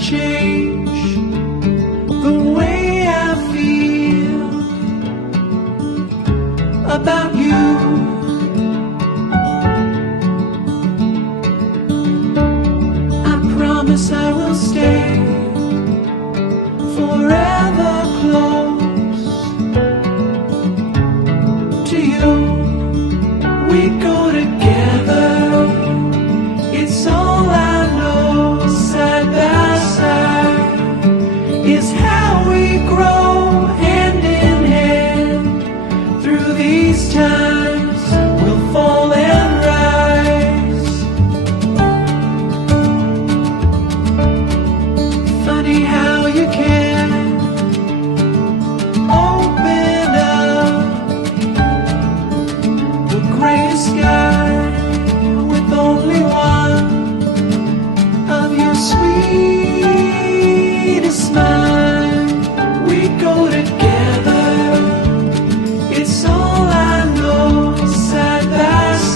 change the way I feel about you. I promise I will stay forever close to you. We go